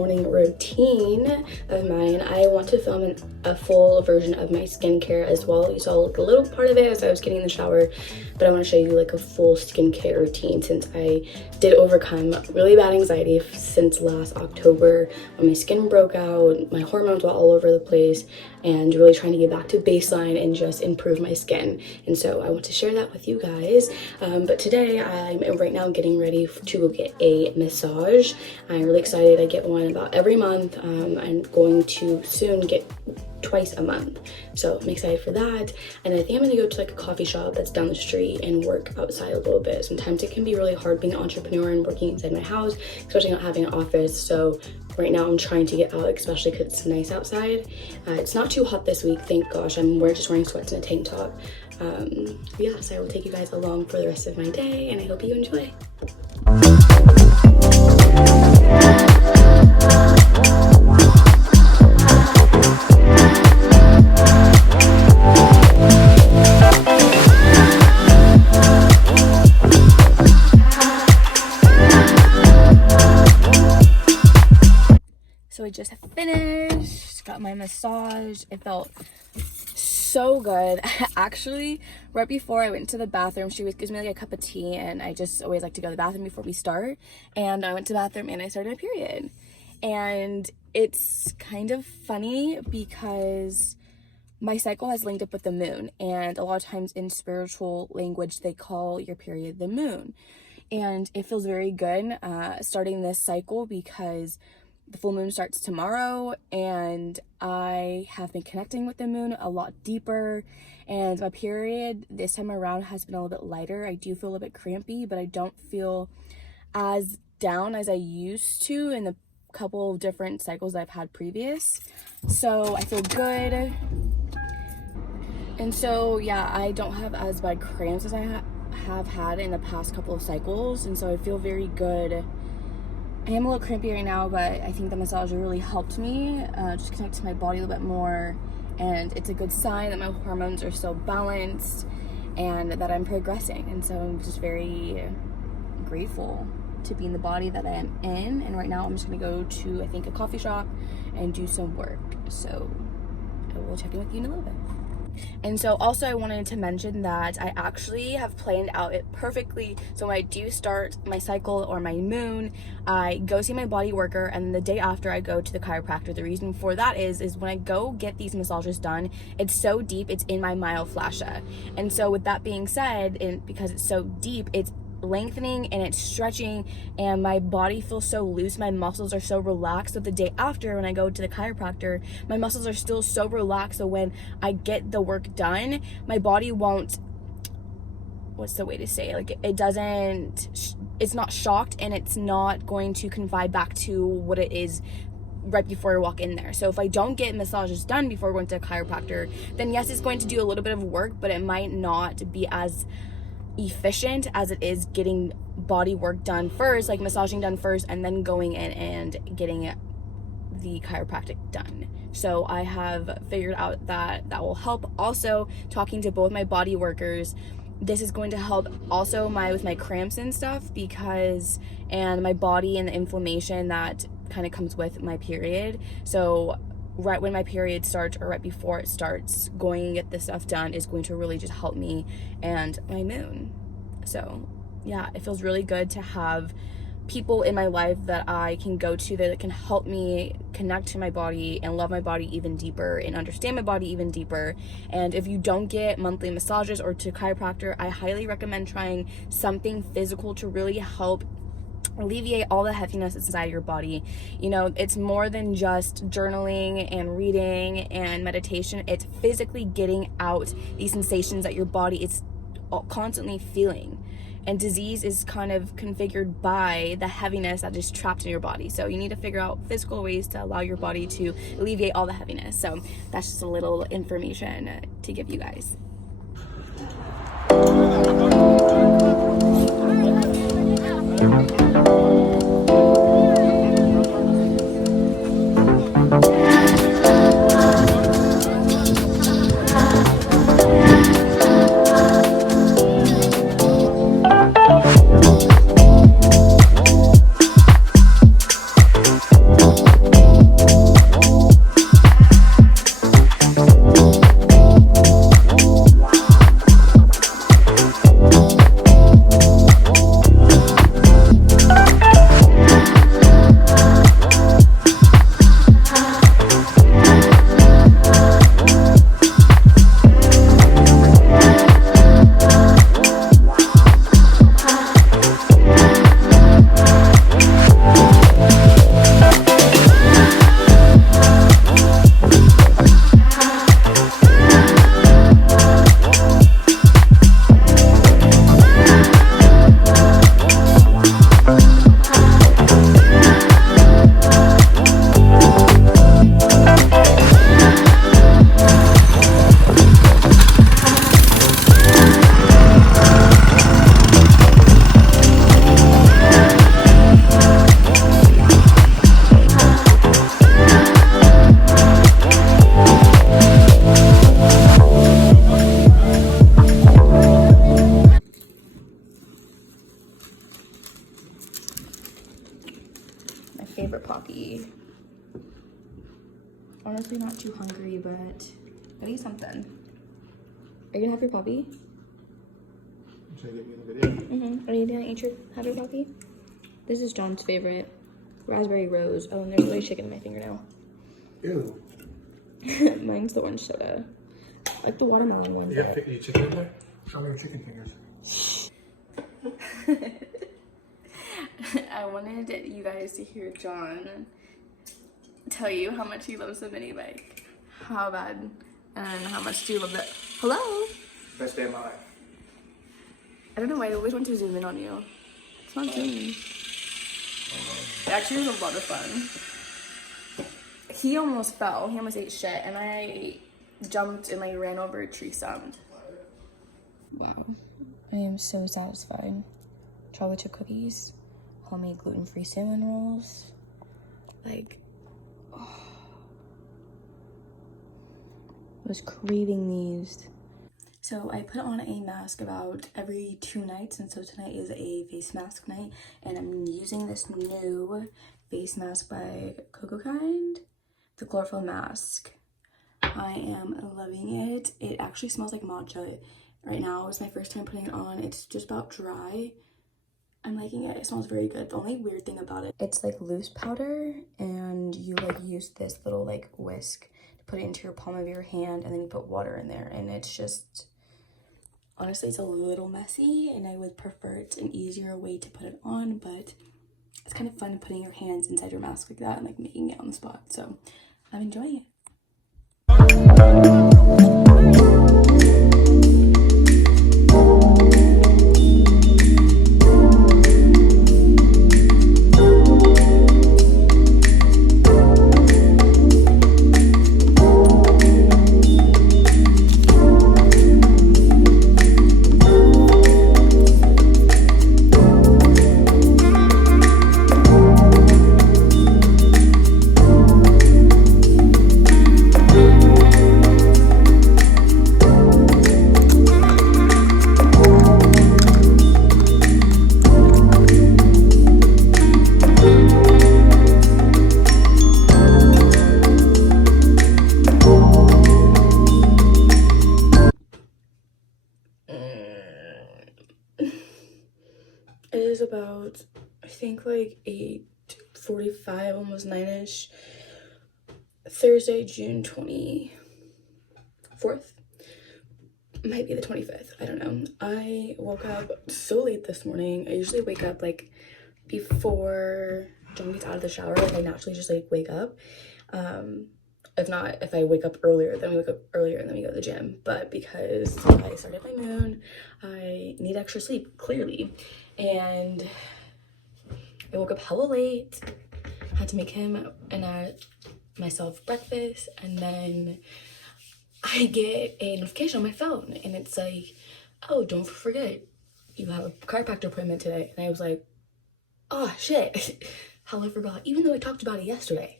morning routine of mine. I want to film a full version of my skincare as well. You saw like a little part of it as I was getting in the shower, but I want to show you like a full skincare routine since I did overcome really bad anxiety since last October when my skin broke out, my hormones were all over the place, and really trying to get back to baseline and just improve my skin. And so I want to share that with you guys. But today I'm right now getting ready to go get a massage. I'm really excited. I get one about every month. I'm going to soon get twice a month, so I'm excited for that. And I think I'm gonna go to like a coffee shop that's down the street and work outside a little bit. Sometimes it can be really hard being an entrepreneur and working inside my house, especially not having an office. So right now I'm trying to get out, especially because it's nice outside. It's not too hot this week, thank gosh. We're just wearing sweats and a tank top. Yeah, so I will take you guys along for the rest of my day, and I hope you enjoy. So I just finished, got my massage. It felt so good. Actually, right before I went to the bathroom, she gives me like a cup of tea, and I just always like to go to the bathroom before we start. And I went to the bathroom and I started my period. And it's kind of funny because my cycle has linked up with the moon, and a lot of times in spiritual language they call your period the moon. And it feels very good starting this cycle because the full moon starts tomorrow, and I have been connecting with the moon a lot deeper, and my period this time around has been a little bit lighter. I do feel a little bit crampy, but I don't feel as down as I used to in the couple of different cycles I've had previous. So I feel good. And so yeah, I don't have as bad cramps as I have had in the past couple of cycles, and so I feel very good. I am a little crampy right now, but I think the massage really helped me just connect to my body a little bit more, and it's a good sign that my hormones are still balanced and that I'm progressing. And so I'm just very grateful to be in the body that I am in. And right now I'm just gonna go to, I think, a coffee shop and do some work. So I will check in with you in a little bit. And so also I wanted to mention that I actually have planned out it perfectly. So when I do start my cycle or my moon, I go see my body worker, and the day after I go to the chiropractor. The reason for that is when I go get these massages done, it's so deep, it's in my myofascia. And so with that being said, and because it's so deep, it's lengthening and it's stretching, and my body feels so loose, my muscles are so relaxed. So the day after, when I go to the chiropractor, my muscles are still so relaxed, so when I get the work done, my body won't, what's the way to say, like it doesn't, it's not shocked, and it's not going to confide back to what it is right before I walk in there. So if I don't get massages done before going to a chiropractor, then yes, it's going to do a little bit of work, but it might not be as efficient as it is getting body work done first, like massaging done first, and then going in and getting the chiropractic done. So I have figured out that will help. Also, talking to both my body workers, this is going to help also with my cramps and stuff, because and my body and the inflammation that kind of comes with my period. So right when my period starts or right before it starts, going and get this stuff done is going to really just help me and my moon. So yeah, it feels really good to have people in my life that I can go to that can help me connect to my body and love my body even deeper and understand my body even deeper. And if you don't get monthly massages or to chiropractor, I highly recommend trying something physical to really help alleviate all the heaviness that's inside your body. You know, it's more than just journaling and reading and meditation. It's physically getting out these sensations that your body is constantly feeling. And disease is kind of configured by the heaviness that is trapped in your body. So you need to figure out physical ways to allow your body to alleviate all the heaviness. So that's just a little information to give you guys. honestly not too hungry, but I need something. Are you gonna have your puppy? Should I get you in the video? Are you gonna have your puppy? This is John's favorite. Raspberry rose. Oh, and there's really chicken in my fingernail. Ew. Mine's the orange soda. Like the watermelon one. You got chicken in there? Show me your chicken fingers. I wanted you guys to hear John tell you how much he loves the mini bike. How bad and how much do you love that? Hello? Best day of my life. I don't know why I always want to zoom in on you. It's not zooming. It actually was a lot of fun. He almost fell. He almost ate shit, and I jumped and like ran over a tree stump. Wow. I am so satisfied. Chocolate chip cookies, homemade gluten-free cinnamon rolls. Like, oh. I was craving these. So I put on a mask about every 2 nights, and so tonight is a face mask night, and I'm using this new face mask by Cocokind, the chlorophyll mask. I am loving it. It actually smells like matcha. Right now, it's my first time putting it on. It's just about dry. I'm liking it. It smells very good. The only weird thing about it, it's like loose powder, and you like use this little like whisk to put it into your palm of your hand, and then you put water in there, and it's just, honestly, it's a little messy, and I would prefer it's an easier way to put it on, but it's kind of fun putting your hands inside your mask like that and like making it on the spot. So I'm enjoying it. It is about, I think, like 8:45, almost 9-ish. Thursday, June 24th. Might be the 25th. I don't know. I woke up so late this morning. I usually wake up like before John gets out of the shower. Like I naturally just like wake up. If I wake up earlier, then we wake up earlier and then we go to the gym. But because I started my moon, I need extra sleep, clearly. And I woke up hella late, had to make him and myself breakfast, and then I get a notification on my phone, and it's like, oh, don't forget, you have a chiropractor appointment today. And I was like, oh shit, how I forgot, even though I talked about it yesterday.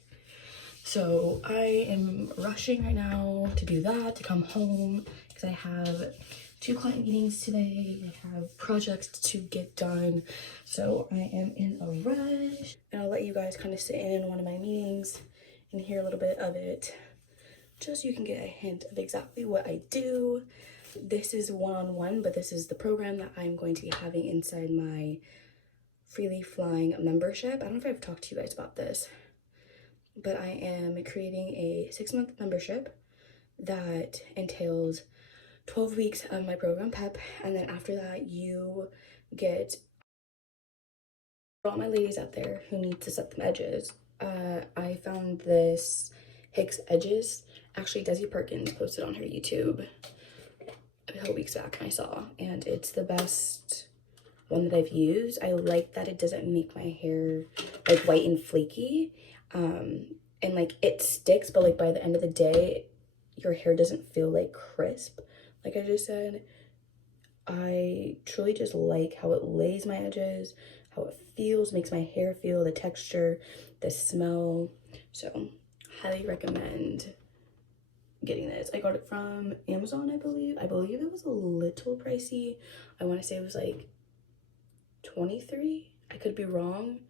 So I am rushing right now to do that, to come home, because I have 2 client meetings today. I have projects to get done, so I am in a rush. And I'll let you guys kind of sit in one of my meetings and hear a little bit of it, just so you can get a hint of exactly what I do. This is one-on-one, but this is the program that I'm going to be having inside my Freely Flying membership. I don't know if I've talked to you guys about this, but I am creating a 6-month membership that entails 12 weeks of my program PEP, and then after that you get, for all my ladies out there who need to set them edges, I found this Hicks Edges. Actually, Desi Perkins posted on her YouTube a couple weeks back, and I saw, and it's the best one that I've used. I like that it doesn't make my hair like white and flaky, and like it sticks, but like by the end of the day your hair doesn't feel like crisp. Like I just said, I truly just like how it lays my edges, how it feels, makes my hair feel, the texture, the smell. So highly recommend getting this. I got it from Amazon, I believe. I believe it was a little pricey. I want to say it was like 23. I could be wrong,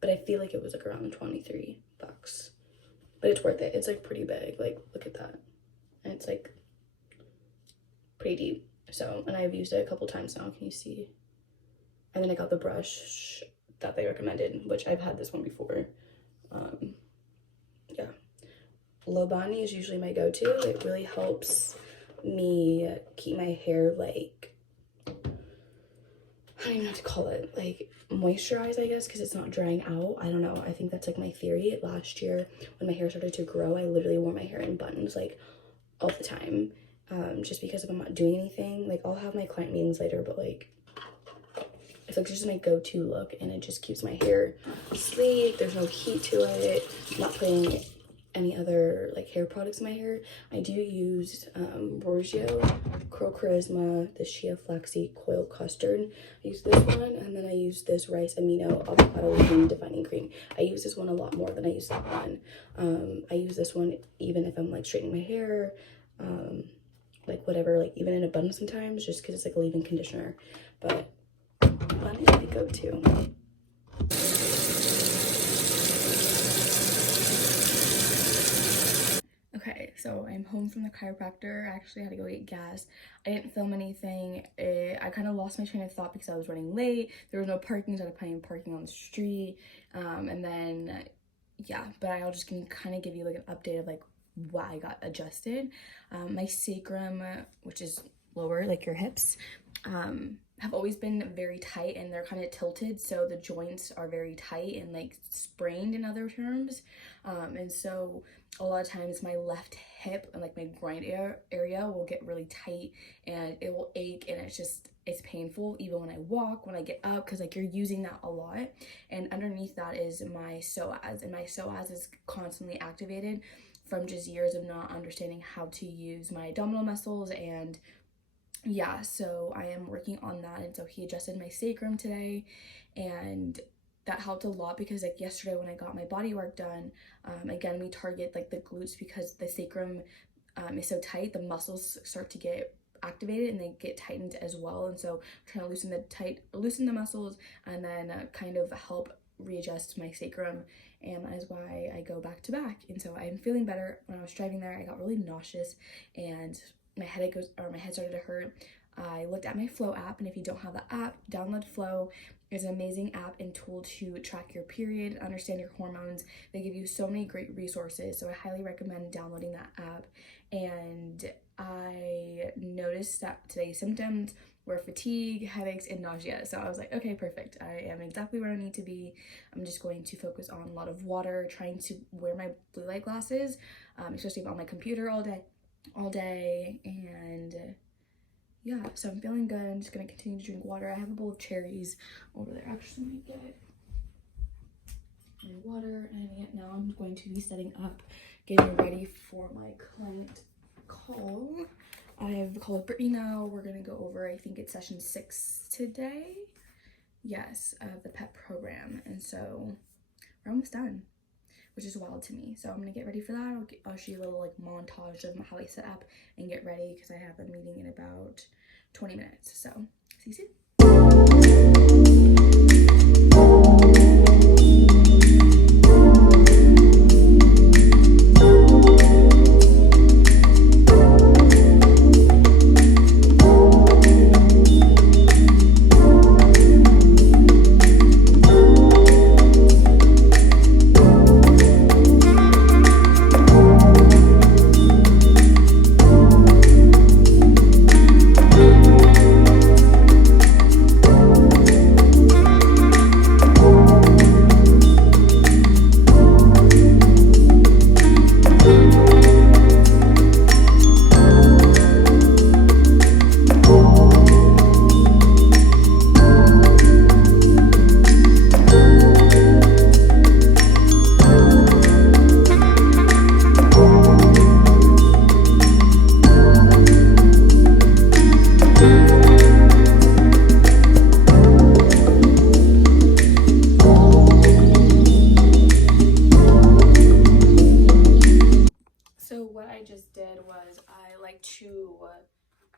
but I feel like it was like around 23 bucks. but it's worth it. It's like pretty big, like look at that, and it's like pretty deep. So, and I've used it a couple times now, can you see? And then I got the brush that they recommended, which I've had this one before. Yeah, Lobani is usually my go-to. It really helps me keep my hair like, I don't even know what to call it, like moisturized, I guess, because it's not drying out. I don't know, I think that's like my theory. Last year when my hair started to grow, I literally wore my hair in buttons like all the time, just because if I'm not doing anything. Like I'll have my client meetings later, but like it's like just my go-to look, and it just keeps my hair sleek. There's no heat to it. I'm not putting any other like hair products in my hair. I do use Borgio Curl Charisma, the Shea Flaxseed Coil Custard. I use this one, and then I use this Rice Amino Avocado Leave-In Defining Cream. I use this one a lot more than I use that one. I use this one even if I'm like straightening my hair, like whatever, like even in a bun sometimes, just because it's like a leave-in conditioner. But bun is my go-to. Okay, so I'm home from the chiropractor. I actually had to go get gas. I didn't film anything. I kind of lost my train of thought because I was running late. There was no parking, so I had to find parking on the street. And then, yeah, but I'll just can kind of give you like an update of like why I got adjusted. My sacrum, which is lower, like your hips, have always been very tight, and they're kind of tilted, so the joints are very tight and like sprained in other terms. And so a lot of times my left hip and like my groin area will get really tight, and it will ache, and it's painful even when I walk, when I get up, because like you're using that a lot. And underneath that is my psoas, and my psoas is constantly activated from just years of not understanding how to use my abdominal muscles. And yeah, so I am working on that. And so he adjusted my sacrum today, and that helped a lot because like yesterday when I got my body work done, again, we target like the glutes because the sacrum is so tight, the muscles start to get activated and they get tightened as well. And so I'm trying to loosen the muscles, and then kind of help readjust my sacrum, and that is why I go back to back. And so I'm feeling better. When I was driving there, I got really nauseous and my head started to hurt. I looked at my Flow app, and if you don't have the app, download Flow. It's an amazing app and tool to track your period, understand your hormones. They give you so many great resources, so I highly recommend downloading that app. And I noticed that today's symptoms were fatigue, headaches, and nausea. So I was like, okay, perfect. I am exactly where I need to be. I'm just going to focus on a lot of water, trying to wear my blue light glasses, especially if I'm on my computer all day. And yeah, so I'm feeling good. I'm just gonna continue to drink water. I have a bowl of cherries over there. Actually, let me get my water, and now I'm going to be setting up, getting ready for my client call. I have called Brittany now. We're gonna go over, I think it's session 6 today. Yes, the PEP program. And so we're almost done, which is wild to me. So I'm gonna get ready for that. I'll show you a little like montage of how I set up and get ready, because I have a meeting in about 20 minutes. So see you soon.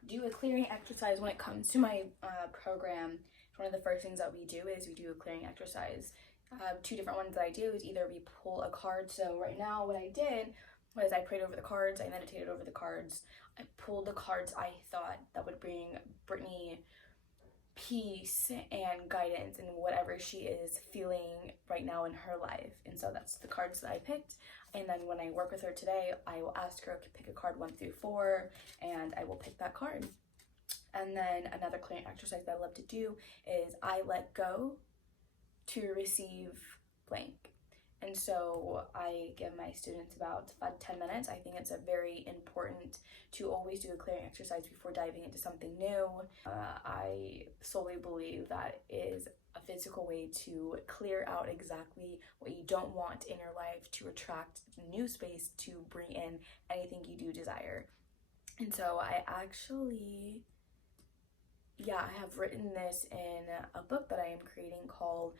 Do a clearing exercise when it comes to my program. One of the first things that we do is we do a clearing exercise two different ones that I do is either we pull a card. So right now what I did was I prayed over the cards, I meditated over the cards, I pulled the cards I thought that would bring Brittany peace and guidance in whatever she is feeling right now in her life. And so that's the cards that I picked. And then when I work with her today, I will ask her to pick a card 1 through 4, and I will pick that card. And then another clearing exercise that I love to do is I let go to receive blank. And so I give my students about 5 to 10 minutes. I think it's a very important to always do a clearing exercise before diving into something new. I solely believe that is a physical way to clear out exactly what you don't want in your life, to attract new space, to bring in anything you do desire. And so I actually, I have written this in a book that I am creating called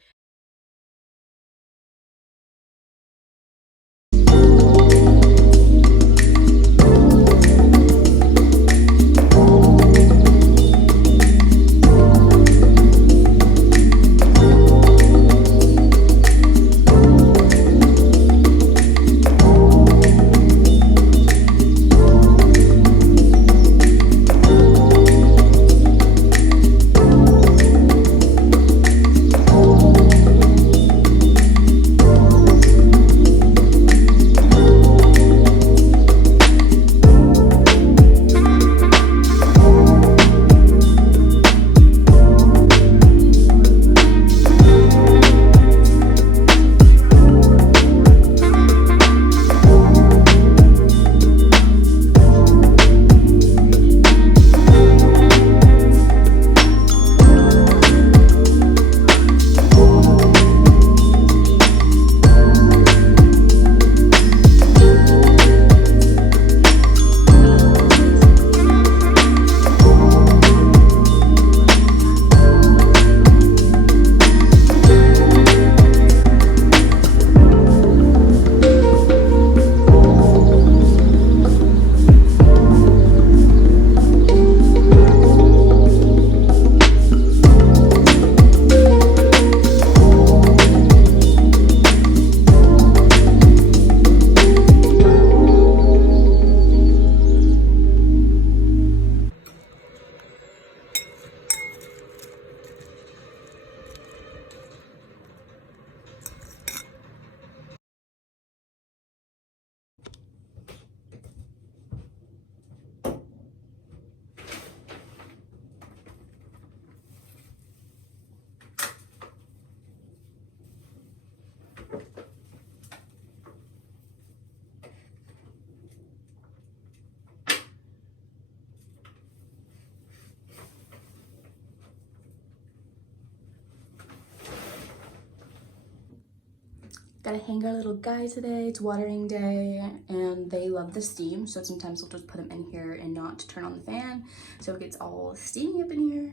gotta hang our little guy today. It's watering day and they love the steam, so sometimes we'll just put them in here and not turn on the fan so it gets all steamy up in here.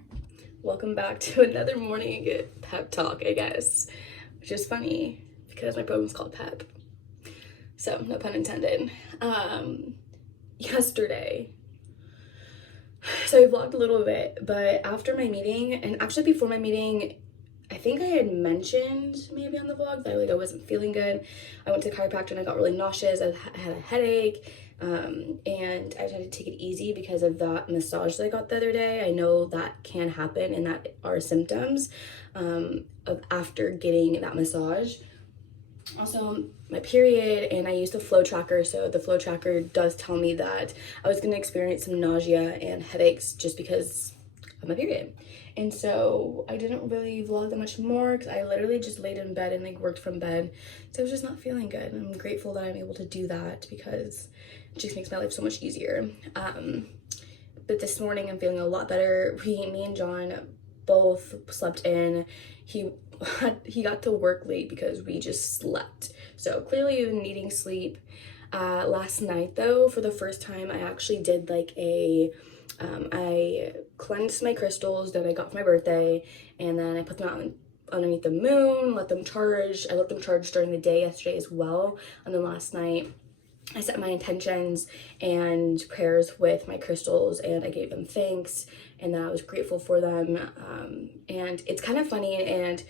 Welcome back to another morning pep talk, I guess, which is funny because my program's called Pep, so no pun intended. Yesterday, so I vlogged a little bit, but after my meeting, and actually before my meeting, I think I had mentioned maybe on the vlog that I wasn't feeling good. I went to the chiropractor and I got really nauseous. I had a headache, and I just had to take it easy because of that massage that I got the other day. I know that can happen and that are symptoms of after getting that massage. Also, my period, and I used the flow tracker, so the flow tracker does tell me that I was going to experience some nausea and headaches just because of my period. And so I didn't really vlog that much more because I literally just laid in bed and worked from bed. So I was just not feeling good. And I'm grateful that I'm able to do that because it just makes my life so much easier. But this morning I'm feeling a lot better. Me and John both slept in. He got to work late because we just slept. So clearly you've been needing sleep. Last night though, for the first time, I actually did I cleansed my crystals that I got for my birthday, and then I put them out underneath the moon, let them charge. I let them charge during the day yesterday as well. And then last night I set my intentions and prayers with my crystals, and I gave them thanks and that I was grateful for them. And it's kind of funny, and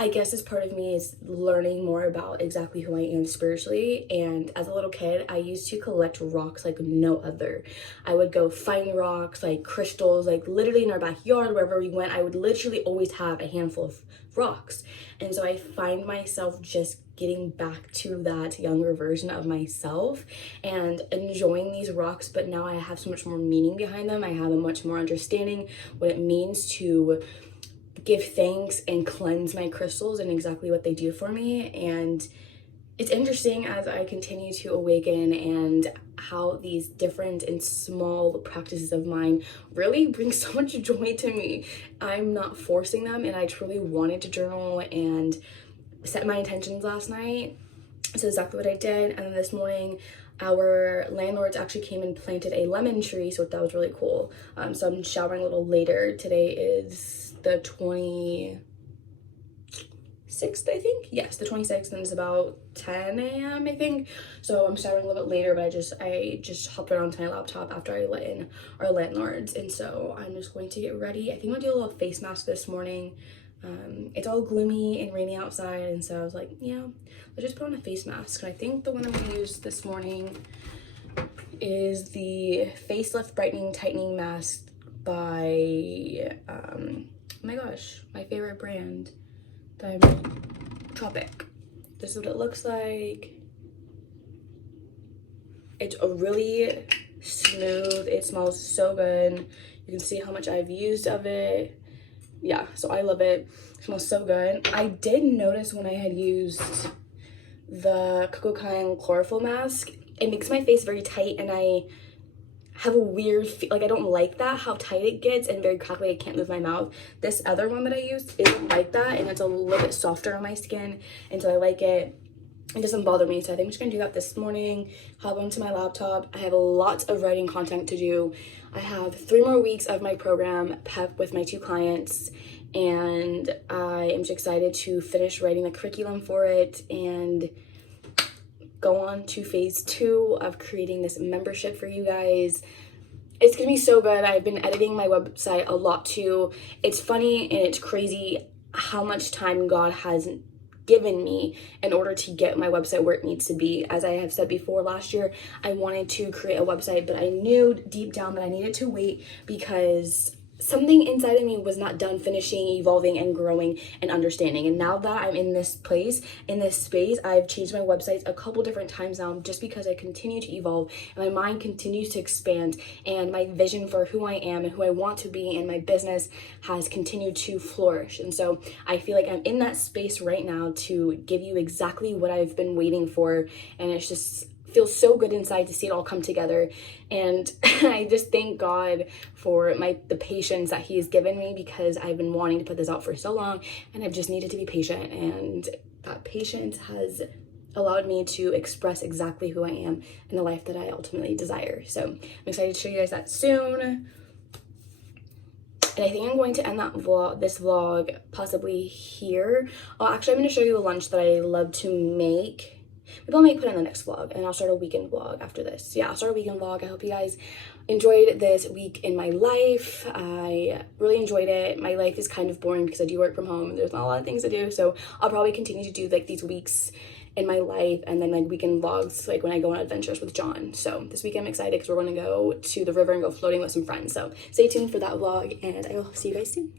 I guess this part of me is learning more about exactly who I am spiritually. And as a little kid, I used to collect rocks like no other. I would go find rocks, like crystals, like literally in our backyard, wherever we went, I would literally always have a handful of rocks. And so I find myself just getting back to that younger version of myself and enjoying these rocks, but now I have so much more meaning behind them. I have a much more understanding what it means to give thanks and cleanse my crystals and exactly what they do for me. And it's interesting as I continue to awaken and how these different and small practices of mine really bring so much joy to me. I'm not forcing them, and I truly wanted to journal and set my intentions last night. So exactly what I did. And then this morning, our landlords actually came and planted a lemon tree, so that was really cool. So I'm showering a little later. Today is the 26th, I think. Yes, the 26th, and it's about 10 a.m. I think. So I'm showering a little bit later, but I just hopped around to my laptop after I let in our landlords, and so I'm just going to get ready. I think I'm gonna do a little face mask this morning. It's all gloomy and rainy outside, and so I was like, yeah, let's just put on a face mask. And I think the one I'm gonna use this morning is the Facelift Brightening Tightening Mask by oh my gosh, my favorite brand, Tropic. This is what it looks like. It's a really smooth, it smells so good. You can see how much I've used of it. Yeah, so I love it. It smells so good. I did notice when I had used the Coco Kind chlorophyll mask, it makes my face very tight, and I have a weird like I don't like that, how tight it gets and very crackly. I can't move my mouth. This other one that I used isn't like that, and it's a little bit softer on my skin, and so I like it. It doesn't bother me, so I think I'm just gonna do that this morning, hop onto my laptop. I have lots of writing content to do. I have 3 more weeks of my program PEP with my 2 clients, and I am just excited to finish writing the curriculum for it and go on to phase 2 of creating this membership for you guys. It's gonna be so good. I've been editing my website a lot too. It's funny and it's crazy how much time God has given me in order to get my website where it needs to be. As I have said before, last year I wanted to create a website, but I knew deep down that I needed to wait because something inside of me was not done finishing, evolving, and growing and understanding. And now that I'm in this place, in this space, I've changed my websites a couple different times now just because I continue to evolve and my mind continues to expand, and my vision for who I am and who I want to be and my business has continued to flourish. And so I feel like I'm in that space right now to give you exactly what I've been waiting for, and it's just feels so good inside to see it all come together. And I just thank God for the patience that he has given me, because I've been wanting to put this out for so long and I've just needed to be patient, and that patience has allowed me to express exactly who I am and the life that I ultimately desire. So I'm excited to show you guys that soon. And I think I'm going to end this vlog possibly here. Oh, actually, I'm going to show you a lunch that I love to make. Maybe I'll put it in the next vlog, and I'll start a weekend vlog after this. Yeah, I'll start a weekend vlog. I hope you guys enjoyed this week in my life. I really enjoyed it. My life is kind of boring because I do work from home and there's not a lot of things to do. So I'll probably continue to do like these weeks in my life and then like weekend vlogs like when I go on adventures with John. So this weekend I'm excited because we're going to go to the river and go floating with some friends. So stay tuned for that vlog, and I will see you guys soon.